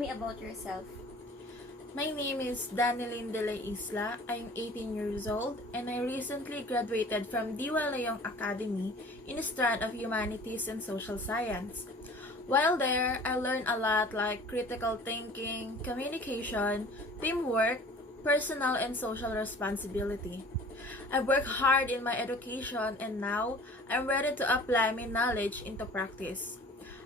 me about yourself. My name is Danilyn de la Isla. I'm 18 years old and I recently graduated from Diwa Leong Academy in the strand of Humanities and Social Science. While there, I learned a lot like critical thinking, communication, teamwork, personal and social responsibility. I worked hard in my education and now I'm ready to apply my knowledge into practice.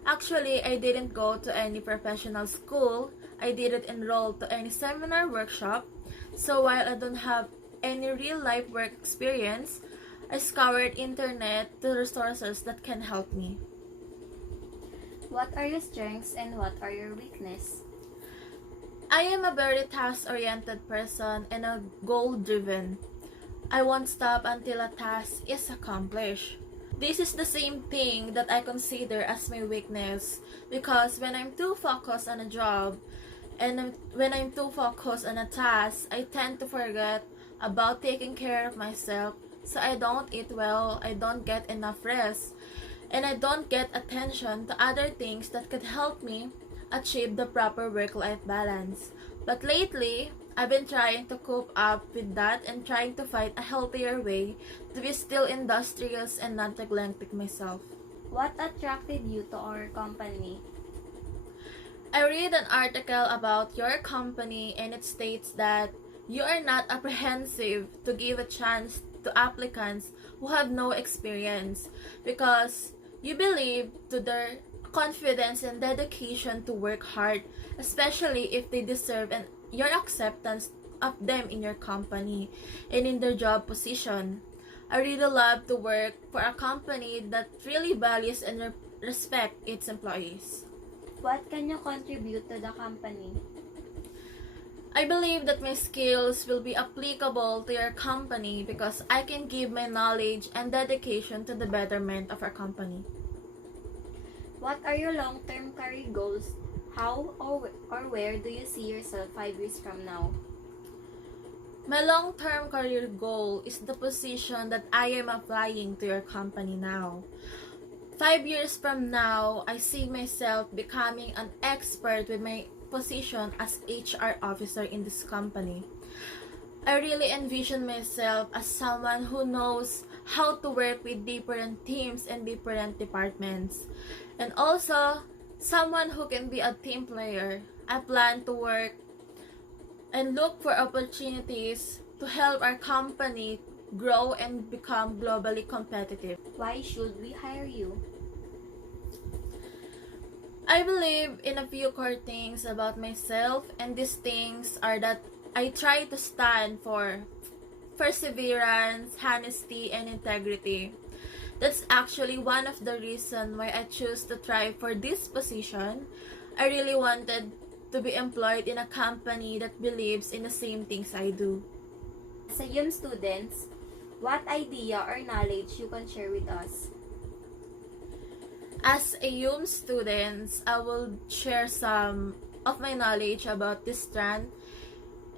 Actually, I didn't go to any professional school. I didn't enroll to any seminar workshop. So while I don't have any real life work experience, I scoured internet to resources that can help me. What are your strengths and what are your weaknesses? I am a very task-oriented person and a goal-driven. I won't stop until a task is accomplished. This is the same thing that I consider as my weakness because when I'm too focused on a job and when I'm too focused on a task, I tend to forget about taking care of myself, so I don't eat well, I don't get enough rest, and I don't get attention to other things that could help me achieve the proper work-life balance. But lately, I've been trying to cope up with that and trying to find a healthier way to be still industrious and not neglecting myself. What attracted you to our company? I read an article about your company and it states that you are not apprehensive to give a chance to applicants who have no experience because you believe to their confidence and dedication to work hard, especially if they deserve your acceptance of them in your company and in their job position. I really love to work for a company that really values and respect its employees. What can you contribute to the company? I believe that my skills will be applicable to your company because I can give my knowledge and dedication to the betterment of our company. What are your long-term career goals? How or where do you see yourself 5 years from now? My long-term career goal is the position that I am applying to your company now. 5 years from now, I see myself becoming an expert with my position as HR officer in this company. I really envision myself as someone who knows how to work with different teams and different departments. And also, someone who can be a team player. I plan to work and look for opportunities to help our company grow and become globally competitive. Why should we hire you? I believe in a few core things about myself, and these things are that I try to stand for perseverance, honesty, and integrity. That's actually one of the reasons why I choose to try for this position. I really wanted to be employed in a company that believes in the same things I do. As a young student, what idea or knowledge you can share with us? As a UM student, I will share some of my knowledge about this strand,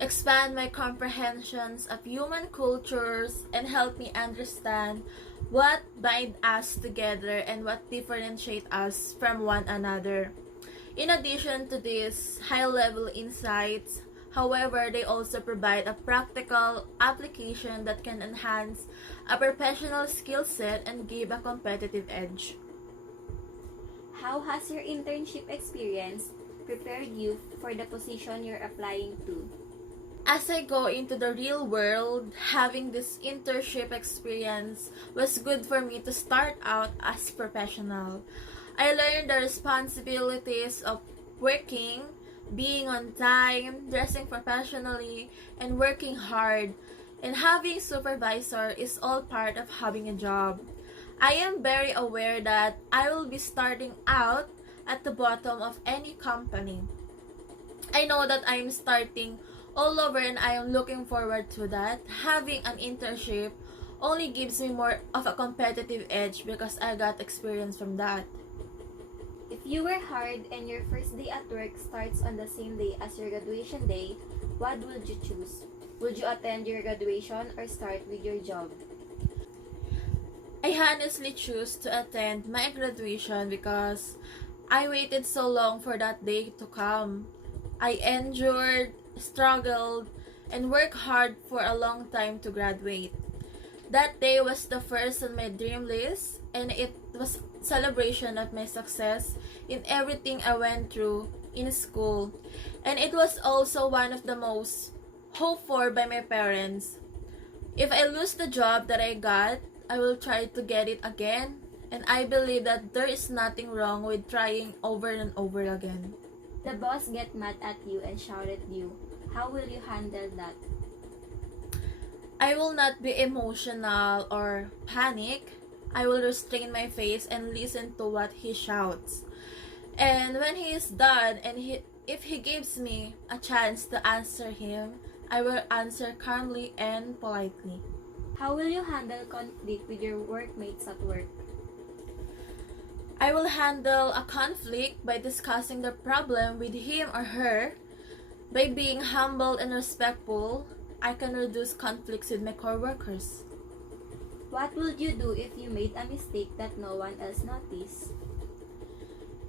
expand my comprehensions of human cultures, and help me understand what bind us together and what differentiate us from one another. In addition to these high-level insights, however, they also provide a practical application that can enhance a professional skill set and give a competitive edge. How has your internship experience prepared you for the position you're applying to? As I go into the real world, having this internship experience was good for me to start out as professional. I learned the responsibilities of working, being on time, dressing professionally, and working hard. And having supervisor is all part of having a job. I am very aware that I will be starting out at the bottom of any company. I know that I am starting all over and I am looking forward to that. Having an internship only gives me more of a competitive edge because I got experience from that. If you were hired and your first day at work starts on the same day as your graduation day, what would you choose? Would you attend your graduation or start with your job? I honestly choose to attend my graduation because I waited so long for that day to come. I endured, struggled, and worked hard for a long time to graduate. That day was the first on my dream list, and it was celebration of my success in everything I went through in school. And it was also one of the most hoped for by my parents. If I lose the job that I got, I will try to get it again, and I believe that there is nothing wrong with trying over and over again. The boss get mad at you and shout at you. How will you handle that? I will not be emotional or panic. I will restrain my face and listen to what he shouts. And when he is done and if he gives me a chance to answer him, I will answer calmly and politely. How will you handle conflict with your workmates at work? I will handle a conflict by discussing the problem with him or her. By being humble and respectful, I can reduce conflicts with my coworkers. What would you do if you made a mistake that no one else noticed?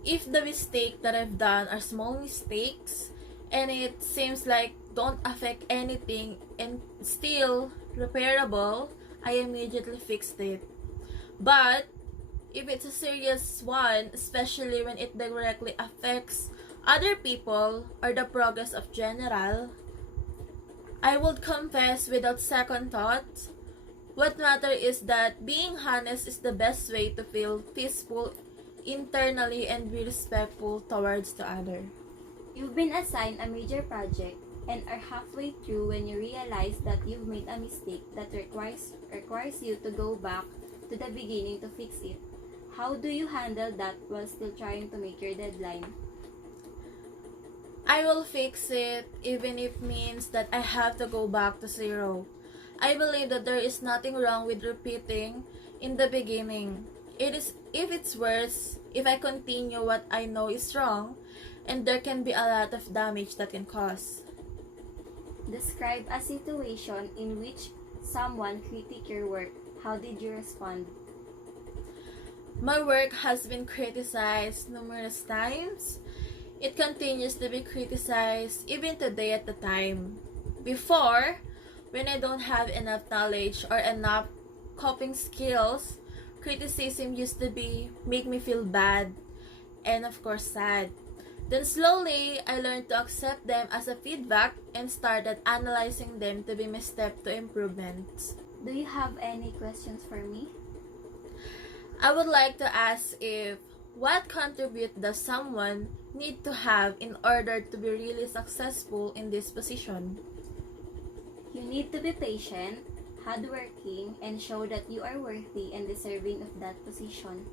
If the mistake that I've done are small mistakes and it seems like don't affect anything and still repairable, I immediately fixed it. But if it's a serious one, especially when it directly affects other people or the progress of general, I would confess without second thought. What matters is that being honest is the best way to feel peaceful internally and be respectful towards the other. You've been assigned a major project and are halfway through when you realize that you've made a mistake that requires you to go back to the beginning to fix it. How do you handle that while still trying to make your deadline? I will fix it even if it means that I have to go back to zero. I believe that there is nothing wrong with repeating in the beginning. It is if it's worse if I continue what I know is wrong, and there can be a lot of damage that can cause. Describe a situation in which someone critiqued your work. How did you respond? My work has been criticized numerous times. It continues to be criticized even today at the time. Before, when I don't have enough knowledge or enough coping skills, criticism used to make me feel bad and of course sad. Then slowly, I learned to accept them as a feedback and started analyzing them to be my step to improvement. Do you have any questions for me? I would like to ask if what contribute does someone need to have in order to be really successful in this position? You need to be patient, hardworking, and show that you are worthy and deserving of that position.